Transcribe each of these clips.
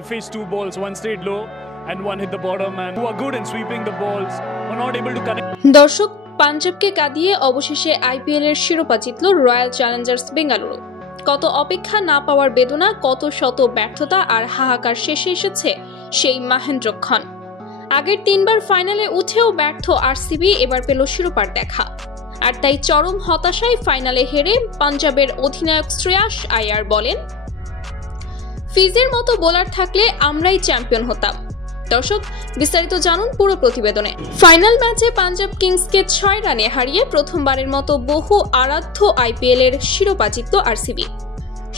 faced 2 balls, one stayed low and one hit the bottom, and who are good in sweeping the balls, were not able to connect. দর্শক, পাঞ্জাবকে কাঁদিয়ে অবশেষে IPL এর শিরোপা জিতল royal Challengers Bengaluru. কত অপেক্ষা না পাওয়ার বেদনা, কত শত ব্যর্থতা আর হাহাকার শেষে এসেছে সেই মহেন্দ্রক্ষণ। আগের 3 বার ফাইনালে উঠেও ব্যর্থ আরসিবি এবার পেল শিরোপার দেখা। আর তাই চরম হতাশায় ফাইনালে হেরে পাঞ্জাবের অধিনায়ক শ্রেয়াস আয়ার বলেন, ফিজের মতো বোলার থাকলে আমরাই চ্যাম্পিয়ন হতাম। দর্শক, বিস্তারিত জানুন পুরো প্রতিবেদনে। ফাইনাল ম্যাচে পাঞ্জাব কিংসকে 6 রানে হারিয়ে প্রথমবারের মতো বহু আরাধ্য আইপিএল এর শিরোপা জিতল আরসিবি।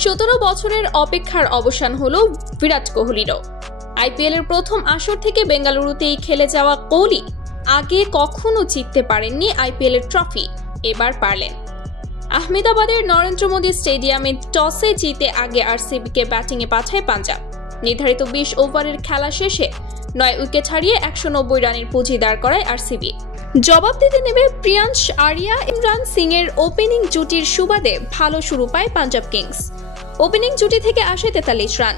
17 বছরের অপেক্ষার অবসান হলো বিরাট কোহলিরও। আইপিএল এর প্রথম আসর থেকে বেঙ্গালুরুতেই খেলে যাওয়া কোহলি আগে কখনো জিততে পারেননি আইপিএল এর ট্রফি, এবার পারলেন। আহমেদাবাদের নরেন্দ্র মোদী স্টেডিয়ামে টসে জিতে আগে আরসিবিকে ব্যাটিংয়ে পাঠায় পাঞ্জাব। নির্ধারিত 20 ওভারের খেলা শেষে 9 উইকেট হারিয়ে 190 রানের পুঁজি দাঁড় করায় আরসিবি। জবাব দিতে নেমে প্রিয়াংশ আরিয়া, ইমরান সিং এর ওপেনিং জুটির সুবাদে ভালো শুরু পায় পাঞ্জাব কিংস। ওপেনিং জুটি থেকে আসে 43 রান,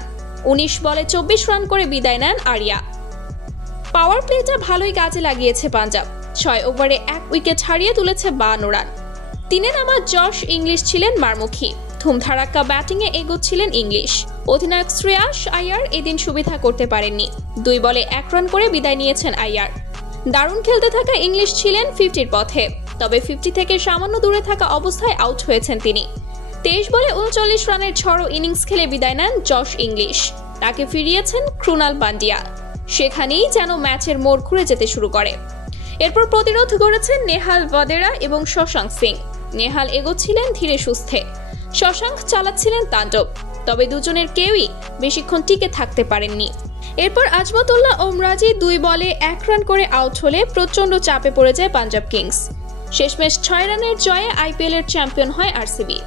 19 বলে 24 রান করে বিদায় নেন আরিয়া। পাওয়ার প্লেটা ভালোই কাজে লাগিয়েছে পাঞ্জাব। 6 ওভারে 1 উইকেট হারিয়ে তুলেছে 52 রান। 3-এ নামা জশ ইংলিশ ছিলেন মারমুখী। ধুমধারাক্কা ব্যাটিংয়ে এগোচ্ছিলেন ইংলিশ। অধিনায়ক শ্রেয়াস আয়ার এদিন সুবিধা করতে পারেননি। 2 বলে 1 রান করে বিদায় নিয়েছেন আয়ার। দারুণ খেলতে থাকা ইংলিশ ছিলেন 50-র পথে, তবে 50 থেকে সামান্য দূরে থাকা অবস্থায় আউট হয়েছেন তিনি। 23 বলে 39 রানের ঝড়ো ইনিংস খেলে বিদায় নেন জশ ইংলিশ। তাকে ফিরিয়েছেন ক্রুনাল পান্ডিয়া। সেখানেই যেন ম্যাচের মোড় ঘুরে যেতে শুরু করে। এরপর প্রতিরোধ গড়েছেন নেহাল ওয়াদেরা এবং শশাঙ্ক সিং। নেহাল এগোচ্ছিলেন ধীরে সুস্থে, শশাঙ্ক চালাচ্ছিলেন তাণ্ডব, তবে দুজনের কেউই বেশিক্ষণ টিকে থাকতে পারেননি। এরপর আজমতুল্লাহ ওমরাজি 2 বলে 1 রান করে আউট হলে প্রচন্ড চাপে পড়ে যায় পাঞ্জাব কিংস। শেষমেশ 6 রানের জয়ে আইপিএল এর চ্যাম্পিয়ন হয় আরসিবি।